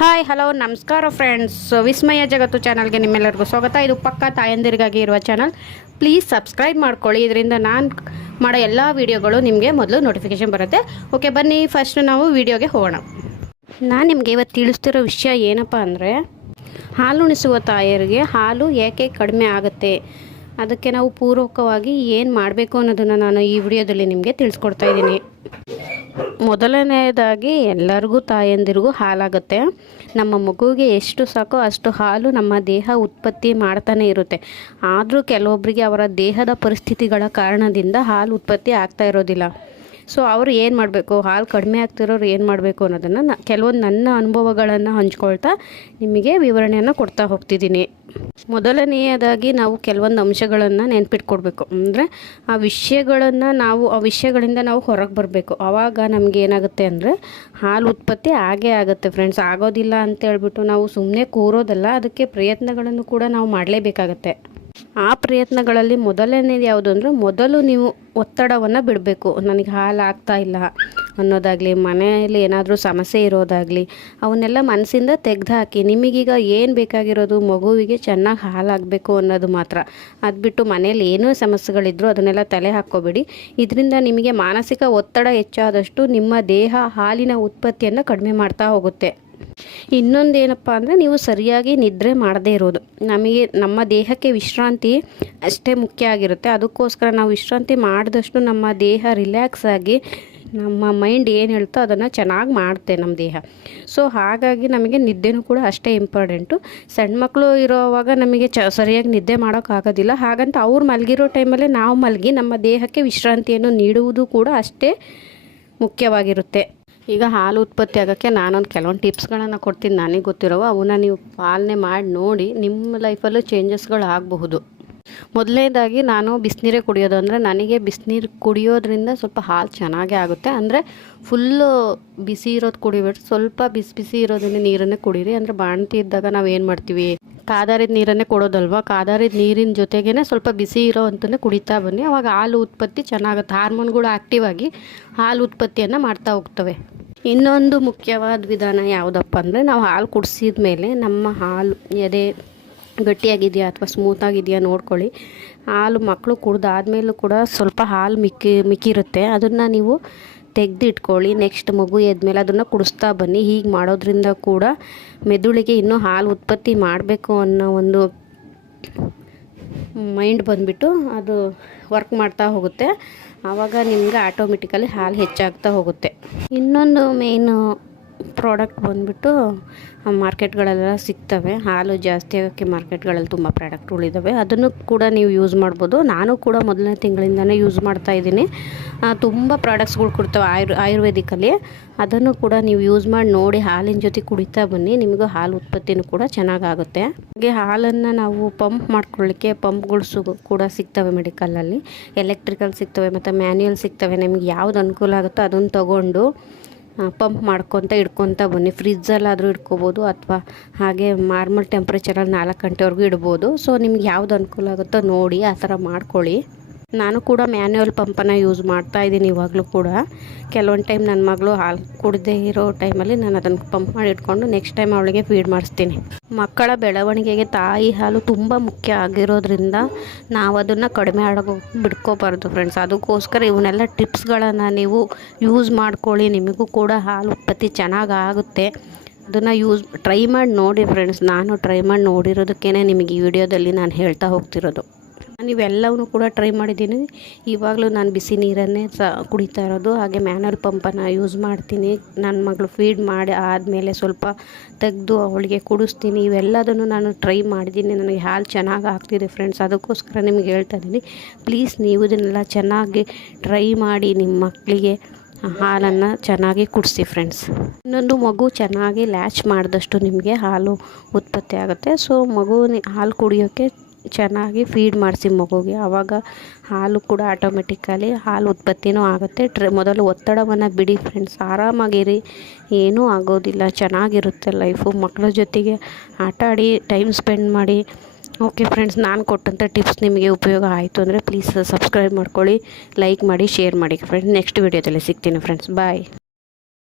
Hi hello ನಮಸ್ಕಾರ friends, ವಿಸ್ಮಯ ಜಗತ್ತು ಚಾನಲ್ಗೆ ನಿಮ್ಮೆಲ್ಲರಿಗೂ ಸ್ವಾಗತ. ಇದು ಪಕ್ಕ ತಾಯಂದಿರಿಗಾಗಿ ಇರುವ ಚಾನಲ್. ಪ್ಲೀಸ್ ಸಬ್ಸ್ಕ್ರೈಬ್ ಮಾಡ್ಕೊಳ್ಳಿ, ಇದರಿಂದ ನಾನು ಮಾಡೋ ಎಲ್ಲ ವೀಡಿಯೋಗಳು ನಿಮಗೆ ಮೊದಲು ನೋಟಿಫಿಕೇಷನ್ ಬರುತ್ತೆ. ಓಕೆ, ಬನ್ನಿ ಫಸ್ಟ್ ನಾವು ವೀಡಿಯೋಗೆ ಹೋಗೋಣ. ನಾನು ನಿಮಗೆ ಇವತ್ತು ತಿಳಿಸ್ತಿರೋ ವಿಷಯ ಏನಪ್ಪ ಅಂದರೆ, ಹಾಲುಣಿಸುವ ತಾಯರಿಗೆ ಹಾಲು ಏಕೆ ಕಡಿಮೆ ಆಗುತ್ತೆ, ಅದಕ್ಕೆ ನಾವು ಪೂರ್ವಕವಾಗಿ ಏನು ಮಾಡಬೇಕು ಅನ್ನೋದನ್ನು ನಾನು ಈ ವಿಡಿಯೋದಲ್ಲಿ ನಿಮಗೆ ತಿಳಿಸ್ಕೊಡ್ತಾ ಇದ್ದೀನಿ. ಮೊದಲನೆಯದಾಗಿ ಎಲ್ಲರಿಗೂ ತಾಯಂದಿರಿಗೂ ಹಾಲಾಗುತ್ತೆ. ನಮ್ಮ ಮಗುವಿಗೆ ಎಷ್ಟು ಸಾಕೋ ಅಷ್ಟು ಹಾಲು ನಮ್ಮ ದೇಹ ಉತ್ಪತ್ತಿ ಮಾಡ್ತಾನೆ ಇರುತ್ತೆ. ಆದರೂ ಕೆಲವೊಬ್ಬರಿಗೆ ಅವರ ದೇಹದ ಪರಿಸ್ಥಿತಿಗಳ ಕಾರಣದಿಂದ ಹಾಲು ಉತ್ಪತ್ತಿ ಆಗ್ತಾ ಇರೋದಿಲ್ಲ. ಸೊ ಅವರು ಏನು ಮಾಡಬೇಕು, ಹಾಲು ಕಡಿಮೆ ಆಗ್ತಿರೋರು ಏನು ಮಾಡಬೇಕು ಅನ್ನೋದನ್ನು ಕೆಲವೊಂದು ನನ್ನ ಅನುಭವಗಳನ್ನು ಹಂಚ್ಕೊಳ್ತಾ ನಿಮಗೆ ವಿವರಣೆಯನ್ನು ಕೊಡ್ತಾ ಹೋಗ್ತಿದ್ದೀನಿ. ಮೊದಲನೆಯದಾಗಿ ನಾವು ಕೆಲವೊಂದು ಅಂಶಗಳನ್ನು ನೆನ್ಪಿಟ್ಕೊಡ್ಬೇಕು. ಅಂದರೆ ಆ ವಿಷಯಗಳಿಂದ ನಾವು ಹೊರಗೆ ಬರಬೇಕು. ಆವಾಗ ನಮಗೆ ಏನಾಗುತ್ತೆ ಅಂದರೆ ಹಾಲು ಉತ್ಪತ್ತಿ ಆಗೇ ಆಗುತ್ತೆ ಫ್ರೆಂಡ್ಸ್. ಆಗೋದಿಲ್ಲ ಅಂತ ಹೇಳ್ಬಿಟ್ಟು ನಾವು ಸುಮ್ಮನೆ ಕೂರೋದಲ್ಲ, ಅದಕ್ಕೆ ಪ್ರಯತ್ನಗಳನ್ನು ಕೂಡ ನಾವು ಮಾಡಲೇಬೇಕಾಗತ್ತೆ. ಆ ಪ್ರಯತ್ನಗಳಲ್ಲಿ ಮೊದಲನೇದು ಯಾವುದು ಅಂದರೆ, ಮೊದಲು ನೀವು ಒತ್ತಡವನ್ನು ಬಿಡಬೇಕು. ನನಗೆ ಹಾಲು ಆಗ್ತಾ ಇಲ್ಲ ಅನ್ನೋದಾಗಲಿ, ಮನೆಯಲ್ಲಿ ಏನಾದರೂ ಸಮಸ್ಯೆ ಇರೋದಾಗಲಿ, ಅವನ್ನೆಲ್ಲ ಮನಸ್ಸಿಂದ ತೆಗೆದುಹಾಕಿ. ನಿಮಗೀಗ ಏನು ಬೇಕಾಗಿರೋದು, ಮಗುವಿಗೆ ಚೆನ್ನಾಗಿ ಹಾಲಾಗಬೇಕು ಅನ್ನೋದು ಮಾತ್ರ. ಅದು ಬಿಟ್ಟು ಮನೇಲಿ ಏನೋ ಸಮಸ್ಯೆಗಳಿದ್ರೂ ಅದನ್ನೆಲ್ಲ ತಲೆ ಹಾಕ್ಕೋಬೇಡಿ. ಇದರಿಂದ ನಿಮಗೆ ಮಾನಸಿಕ ಒತ್ತಡ ಹೆಚ್ಚಾದಷ್ಟು ನಿಮ್ಮ ದೇಹ ಹಾಲಿನ ಉತ್ಪತ್ತಿಯನ್ನು ಕಡಿಮೆ ಮಾಡ್ತಾ ಹೋಗುತ್ತೆ. ಇನ್ನೊಂದೇನಪ್ಪ ಅಂದರೆ, ನೀವು ಸರಿಯಾಗಿ ನಿದ್ರೆ ಮಾಡದೇ ಇರೋದು. ನಮ್ಮ ದೇಹಕ್ಕೆ ವಿಶ್ರಾಂತಿ ಅಷ್ಟೇ ಮುಖ್ಯ ಆಗಿರುತ್ತೆ. ಅದಕ್ಕೋಸ್ಕರ ನಾವು ವಿಶ್ರಾಂತಿ ಮಾಡಿದಷ್ಟು ನಮ್ಮ ದೇಹ ರಿಲ್ಯಾಕ್ಸ್ ಆಗಿ ನಮ್ಮ ಮೈಂಡ್ ಏನು ಹೇಳ್ತೋ ಅದನ್ನು ಚೆನ್ನಾಗಿ ಮಾಡುತ್ತೆ ನಮ್ಮ ದೇಹ. ಸೊ ಹಾಗಾಗಿ ನಮಗೆ ನಿದ್ದೆನೂ ಕೂಡ ಅಷ್ಟೇ ಇಂಪಾರ್ಟೆಂಟು. ಸಣ್ಣ ಮಕ್ಕಳು ಇರೋವಾಗ ನಮಗೆ ಸರಿಯಾಗಿ ನಿದ್ದೆ ಮಾಡೋಕ್ಕಾಗೋದಿಲ್ಲ. ಹಾಗಂತ ಅವ್ರು ಮಲಗಿರೋ ಟೈಮಲ್ಲೇ ನಾವು ಮಲಗಿ ನಮ್ಮ ದೇಹಕ್ಕೆ ವಿಶ್ರಾಂತಿಯನ್ನು ನೀಡುವುದು ಕೂಡ ಅಷ್ಟೇ ಮುಖ್ಯವಾಗಿರುತ್ತೆ. ಈಗ ಹಾಲು ಉತ್ಪತ್ತಿ ಆಗೋಕ್ಕೆ ನಾನೊಂದು ಕೆಲವೊಂದು ಟಿಪ್ಸ್ಗಳನ್ನು ಕೊಡ್ತೀನಿ, ನನಗೆ ಗೊತ್ತಿರೋವು. ಅವನ್ನ ನೀವು ಪಾಲನೆ ಮಾಡಿ ನೋಡಿ, ನಿಮ್ಮ ಲೈಫಲ್ಲೂ ಚೇಂಜಸ್ಗಳು ಆಗಬಹುದು. ಮೊದಲನೇದಾಗಿ ನಾನು ಬಿಸಿನೀರೇ ಕುಡಿಯೋದು. ಅಂದರೆ ನನಗೆ ಬಿಸಿನೀರು ಕುಡಿಯೋದ್ರಿಂದ ಸ್ವಲ್ಪ ಹಾಲು ಚೆನ್ನಾಗೇ ಆಗುತ್ತೆ. ಅಂದರೆ ಫುಲ್ಲು ಬಿಸಿ ಇರೋದು ಕುಡಿಬೇಡಿ, ಸ್ವಲ್ಪ ಬಿಸಿ ಇರೋದನ್ನೇ ನೀರನ್ನೇ ಕುಡೀರಿ. ಅಂದರೆ ಬಾಣತಿ ಇದ್ದಾಗ ನಾವು ಏನು ಮಾಡ್ತೀವಿ, ಕಾದಾರಿದ ನೀರನ್ನೇ ಕೊಡೋದಲ್ವ. ಕಾದಾರಿದ ನೀರಿನ ಜೊತೆಗೇ ಸ್ವಲ್ಪ ಬಿಸಿ ಇರೋ ಅಂತಲೇ ಕುಡಿತಾ ಬನ್ನಿ. ಆವಾಗ ಹಾಲು ಉತ್ಪತ್ತಿ ಚೆನ್ನಾಗುತ್ತೆ. ಹಾರ್ಮೋನ್ಗಳು ಆ್ಯಕ್ಟಿವ್ ಆಗಿ ಹಾಲು ಉತ್ಪತ್ತಿಯನ್ನು ಮಾಡ್ತಾ ಹೋಗ್ತವೆ. ಇನ್ನೊಂದು ಮುಖ್ಯವಾದ ವಿಧಾನ ಯಾವುದಪ್ಪ ಅಂದರೆ, ನಾವು ಹಾಲು ಕುಡಿಸಿದ ಮೇಲೆ ನಮ್ಮ ಹಾಲು ಎದೆ ಗಟ್ಟಿಯಾಗಿದೆಯಾ ಅಥವಾ ಸ್ಮೂತಾಗಿದೆಯಾ ನೋಡ್ಕೊಳ್ಳಿ. ಹಾಲು ಮಕ್ಕಳು ಕುಡ್ದಾದ್ಮೇಲೂ ಕೂಡ ಸ್ವಲ್ಪ ಹಾಲು ಮಿಕ್ಕಿರುತ್ತೆ, ಅದನ್ನು ನೀವು ತೆಗೆದಿಟ್ಕೊಳ್ಳಿ. ನೆಕ್ಸ್ಟ್ ಮಗು ಎದ್ಮೇಲೆ ಅದನ್ನು ಕುಡಿಸ್ತಾ ಬನ್ನಿ. ಹೀಗೆ ಮಾಡೋದ್ರಿಂದ ಕೂಡ ಮೆದುಳಿಗೆ ಇನ್ನೂ ಹಾಲು ಉತ್ಪತ್ತಿ ಮಾಡಬೇಕು ಅನ್ನೋ ಒಂದು ಮೈಂಡ್ ಬಂದುಬಿಟ್ಟು ಅದು ವರ್ಕ್ ಮಾಡ್ತಾ ಹೋಗುತ್ತೆ. ಆವಾಗ ನಿಮ್ಗೆ ಆಟೋಮೆಟಿಕಲಿ ಹಾಲು ಹೆಚ್ಚಾಗ್ತಾ ಹೋಗುತ್ತೆ. ಇನ್ನೊಂದು ಮೇಯ್ನು ಪ್ರಾಡಕ್ಟ್ ಬಂದುಬಿಟ್ಟು ಮಾರ್ಕೆಟ್ಗಳೆಲ್ಲ ಸಿಗ್ತವೆ. ಹಾಲು ಜಾಸ್ತಿ ಆಗೋಕ್ಕೆ ಮಾರ್ಕೆಟ್ಗಳಲ್ಲಿ ತುಂಬ ಪ್ರಾಡಕ್ಟ್ಗಳಿದ್ದಾವೆ, ಅದನ್ನು ಕೂಡ ನೀವು ಯೂಸ್ ಮಾಡ್ಬೋದು. ನಾನು ಕೂಡ ಮೊದಲನೇ ತಿಂಗಳಿಂದನೇ ಯೂಸ್ ಮಾಡ್ತಾಯಿದ್ದೀನಿ. ತುಂಬ ಪ್ರಾಡಕ್ಟ್ಸ್ಗಳು ಕೊಡ್ತವೆ ಆಯುರ್ವೇದಿಕಲ್ಲಿ. ಅದನ್ನು ಕೂಡ ನೀವು ಯೂಸ್ ಮಾಡಿ ನೋಡಿ, ಹಾಲಿನ ಜೊತೆ ಕುಡಿತಾ ಬನ್ನಿ. ನಿಮಗೂ ಹಾಲು ಉತ್ಪತ್ತಿನೂ ಕೂಡ ಚೆನ್ನಾಗಾಗುತ್ತೆ. ಹಾಗೆ ಹಾಲನ್ನು ನಾವು ಪಂಪ್ ಮಾಡ್ಕೊಳ್ಳಿಕ್ಕೆ ಪಂಪ್ಗಳು ಕೂಡ ಸಿಗ್ತವೆ ಮೆಡಿಕಲಲ್ಲಿ. ಎಲೆಕ್ಟ್ರಿಕಲ್ ಸಿಗ್ತವೆ ಮತ್ತು ಮ್ಯಾನ್ಯುಯಲ್ ಸಿಗ್ತವೆ. ನಿಮಗೆ ಯಾವ್ದು ಅನುಕೂಲ ಆಗುತ್ತೋ ಅದನ್ನು ತೊಗೊಂಡು ಪಂಪ್ ಮಾಡ್ಕೊತ ಇಡ್ಕೊತ ಬನ್ನಿ. ಫ್ರಿಜ್ಜಲ್ಲಾದರೂ ಇಡ್ಕೋಬೋದು ಅಥವಾ ಹಾಗೆ ನಾರ್ಮಲ್ ಟೆಂಪ್ರೇಚರಲ್ಲಿ 4 ಗಂಟೆವರೆಗೂ ಇಡ್ಬೋದು. ಸೊ ನಿಮ್ಗೆ ಯಾವ್ದು ಅನುಕೂಲ ಆಗುತ್ತೋ ನೋಡಿ ಆ ಥರ ಮಾಡ್ಕೊಳ್ಳಿ. ನಾನು ಕೂಡ ಮ್ಯಾನ್ಯುವಲ್ ಪಂಪನ್ನು ಯೂಸ್ ಮಾಡ್ತಾಯಿದ್ದೀನಿ ಇವಾಗಲೂ ಕೂಡ. ಕೆಲವೊಂದು ಟೈಮ್ ನನ್ನ ಮಗಳು ಹಾಲು ಕುಡದೇ ಇರೋ ಟೈಮಲ್ಲಿ ನಾನು ಅದನ್ನು ಪಂಪ್ ಮಾಡಿ ಇಟ್ಕೊಂಡು ನೆಕ್ಸ್ಟ್ ಟೈಮ್ ಅವಳಿಗೆ ಫೀಡ್ ಮಾಡಿಸ್ತೀನಿ. ಮಕ್ಕಳ ಬೆಳವಣಿಗೆಗೆ ತಾಯಿ ಹಾಲು ತುಂಬ ಮುಖ್ಯ ಆಗಿರೋದ್ರಿಂದ ನಾವು ಅದನ್ನು ಕಡಿಮೆ ಬಿಡ್ಕೋಬಾರ್ದು ಫ್ರೆಂಡ್ಸ್. ಅದಕ್ಕೋಸ್ಕರ ಇವನ್ನೆಲ್ಲ ಟಿಪ್ಸ್ಗಳನ್ನು ನೀವು ಯೂಸ್ ಮಾಡ್ಕೊಳ್ಳಿ. ನಿಮಗೂ ಕೂಡ ಹಾಲು ಉತ್ಪತ್ತಿ ಚೆನ್ನಾಗಾಗುತ್ತೆ. ಅದನ್ನು ಟ್ರೈ ಮಾಡಿ ನೋಡಿ ಫ್ರೆಂಡ್ಸ್. ನಾನು ಟ್ರೈ ಮಾಡಿ ನೋಡಿರೋದಕ್ಕೇ ನಿಮಗೆ ಈ ವಿಡಿಯೋದಲ್ಲಿ ನಾನು ಹೇಳ್ತಾ ಹೋಗ್ತಿರೋದು. ನೀವೆಲ್ಲವೂ ಕೂಡ ಟ್ರೈ ಮಾಡಿದ್ದೀನಿ. ಇವಾಗಲೂ ನಾನು ಬಿಸಿ ನೀರನ್ನೇ ಕುಡಿತಾ ಇರೋದು. ಹಾಗೆ ಮ್ಯಾನುವಲ್ ಪಂಪನ್ನು ಯೂಸ್ ಮಾಡ್ತೀನಿ. ನನ್ನ ಮಗಳು ಫೀಡ್ ಮಾಡಿ ಆದಮೇಲೆ ಸ್ವಲ್ಪ ತೆಗೆದು ಅವಳಿಗೆ ಕುಡಿಸ್ತೀನಿ. ಇವೆಲ್ಲದನ್ನು ನಾನು ಟ್ರೈ ಮಾಡಿದ್ದೀನಿ. ನನಗೆ ಹಾಲು ಚೆನ್ನಾಗಿ ಆಗ್ತಿದೆ ಫ್ರೆಂಡ್ಸ್. ಅದಕ್ಕೋಸ್ಕರ ನಿಮಗೆ ಹೇಳ್ತಾ ಇದ್ದೀನಿ, ಪ್ಲೀಸ್ ನೀವು ಇದನ್ನೆಲ್ಲ ಚೆನ್ನಾಗಿ ಟ್ರೈ ಮಾಡಿ ನಿಮ್ಮ ಮಕ್ಕಳಿಗೆ ಹಾಲನ್ನು ಚೆನ್ನಾಗಿ ಕುಡಿಸಿ ಫ್ರೆಂಡ್ಸ್. ಇನ್ನೊಂದು, ಮಗು ಚೆನ್ನಾಗಿ ಲ್ಯಾಚ್ ಮಾಡಿದಷ್ಟು ನಿಮಗೆ ಹಾಲು ಉತ್ಪತ್ತಿ ಆಗುತ್ತೆ. ಸೊ ಹಾಲು ಕುಡಿಯೋಕ್ಕೆ ಚೆನ್ನಾಗಿ ಫೀಡ್ ಮಾಡಿಸಿ ಮಗುಗೆ. ಆವಾಗ ಹಾಲು ಕೂಡ ಆಟೋಮೆಟಿಕಲಿ ಹಾಲು ಉತ್ಪತ್ತಿನೂ ಆಗುತ್ತೆ. ಮೊದಲು ಒತ್ತಡವನ್ನು ಬಿಡಿ ಫ್ರೆಂಡ್ಸ್, ಆರಾಮಾಗಿರಿ, ಏನೂ ಆಗೋದಿಲ್ಲ, ಚೆನ್ನಾಗಿರುತ್ತೆ ಲೈಫು. ಮಕ್ಕಳ ಜೊತೆಗೆ ಆಟ ಆಡಿ, ಟೈಮ್ ಸ್ಪೆಂಡ್ ಮಾಡಿ. ಓಕೆ ಫ್ರೆಂಡ್ಸ್, ನಾನು ಕೊಟ್ಟಂಥ ಟಿಪ್ಸ್ ನಿಮಗೆ ಉಪಯೋಗ ಆಯಿತು ಅಂದರೆ ಪ್ಲೀಸ್ ಸಬ್ಸ್ಕ್ರೈಬ್ ಮಾಡ್ಕೊಳ್ಳಿ, ಲೈಕ್ ಮಾಡಿ, ಶೇರ್ ಮಾಡಿ ಫ್ರೆಂಡ್ಸ್. ನೆಕ್ಸ್ಟ್ ವೀಡಿಯೋದಲ್ಲಿ ಸಿಗ್ತೀನಿ ಫ್ರೆಂಡ್ಸ್. ಬಾಯ್.